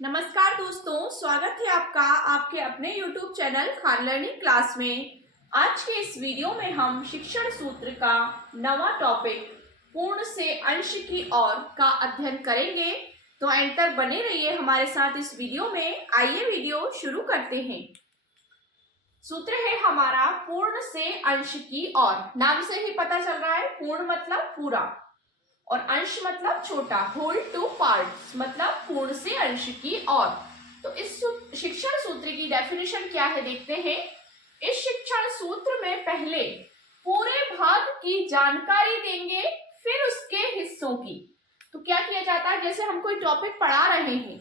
नमस्कार दोस्तों, स्वागत है आपका आपके अपने YouTube channel Khan learning class में। आज के इस वीडियो में हम शिक्षण सूत्र का नवा टॉपिक पूर्ण से अंश की ओर का अध्ययन करेंगे। तो एंड तक बने रहिए हमारे साथ इस वीडियो में। आइए वीडियो शुरू करते हैं। सूत्र है हमारा पूर्ण से अंश की ओर। नाम से ही पता चल रहा है, पूर्ण मतलब पूरा और अंश मतलब छोटा, होल टू पार्ट्स मतलब पूर्ण से अंश की ओर। तो इस शिक्षण सूत्र की डेफिनेशन क्या है देखते हैं। इस शिक्षण सूत्र में पहले पूरे भाग की जानकारी देंगे, फिर उसके हिस्सों की। तो क्या किया जाता है, जैसे हम कोई टॉपिक पढ़ा रहे हैं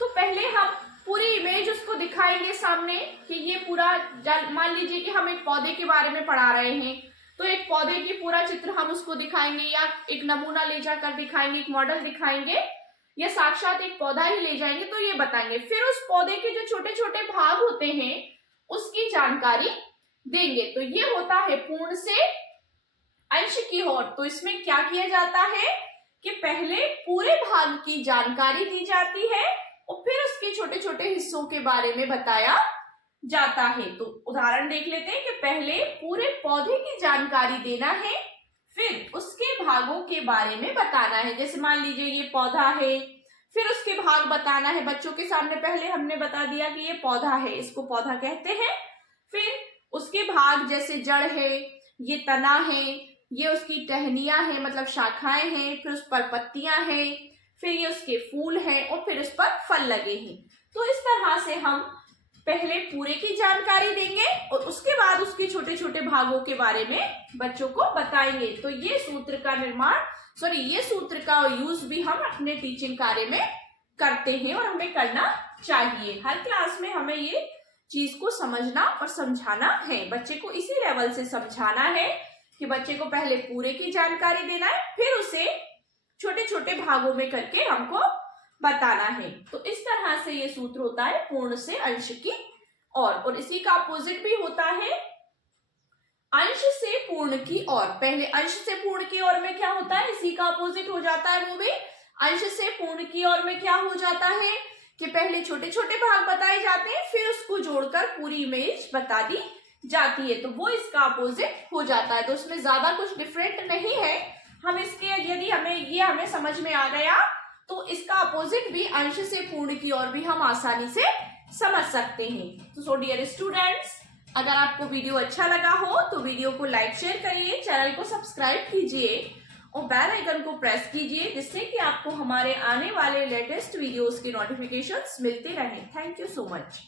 तो पहले हम पूरी इमेज उसको दिखाएंगे सामने कि ये पूरा, मान लीजिए कि हम एक पौधे के बारे में पढ़ा रहे हैं तो एक पौधे की पूरा चित्र हम उसको दिखाएंगे, या एक नमूना ले जाकर दिखाएंगे, एक मॉडल दिखाएंगे, या साक्षात एक पौधा ही ले जाएंगे तो ये बताएंगे। फिर उस पौधे के जो छोटे छोटे भाग होते हैं उसकी जानकारी देंगे। तो ये होता है पूर्ण से अंश की ओर। तो इसमें क्या किया जाता है कि पहले पूरे भाग की जानकारी दी जाती है और फिर उसके छोटे छोटे हिस्सों के बारे में बताया जाता है। तो उदाहरण देख लेते हैं कि पहले पूरे पौधे की जानकारी देना है, फिर उसके भागों के बारे में बताना है। जैसे मान लीजिए ये पौधा है, फिर उसके भाग बताना है। बच्चों के सामने पहले हमने बता दिया कि ये पौधा है, इसको पौधा कहते हैं। फिर उसके भाग जैसे जड़ है, ये तना है, ये उसकी टहनियां हैं मतलब शाखाएं हैं, फिर उस पर पत्तियां हैं, फिर ये उसके फूल हैं और फिर उस पर फल लगे हैं। तो इस तरह से हम पहले पूरे की जानकारी देंगे और उसके बाद उसके छोटे छोटे भागों के बारे में बच्चों को बताएंगे। तो ये सूत्र का ये सूत्र का यूज भी हम अपने टीचिंग कार्य में करते हैं और हमें करना चाहिए। हर क्लास में हमें ये चीज को समझना और समझाना है। बच्चे को इसी लेवल से समझाना है कि बच्चे को पहले पूरे की जानकारी देना है, फिर उसे छोटे छोटे भागों में करके हमको बताना है। तो इस तरह से ये सूत्र होता है पूर्ण से अंश की ओर। और इसी का अपोजिट भी होता है अंश से पूर्ण की ओर। पहले अंश से पूर्ण की ओर में क्या होता है, इसी का अपोजिट हो जाता है। वो भी अंश से पूर्ण की ओर में क्या हो जाता है कि पहले छोटे छोटे भाग बताए जाते हैं, फिर उसको जोड़कर पूरी इमेज बता दी जाती है। तो वो इसका अपोजिट हो जाता है। तो इसमें ज्यादा कुछ डिफरेंट नहीं है। हम इसके यदि हमें समझ में आ गया तो इसका अपोजिट भी अंश से पूर्ण की ओर भी हम आसानी से समझ सकते हैं। तो सो डियर स्टूडेंट्स, अगर आपको वीडियो अच्छा लगा हो तो वीडियो को लाइक शेयर करिए, चैनल को सब्सक्राइब कीजिए और बेल आइकन को प्रेस कीजिए, जिससे कि आपको हमारे आने वाले लेटेस्ट वीडियोस की नोटिफिकेशंस मिलते रहें। Thank you so much.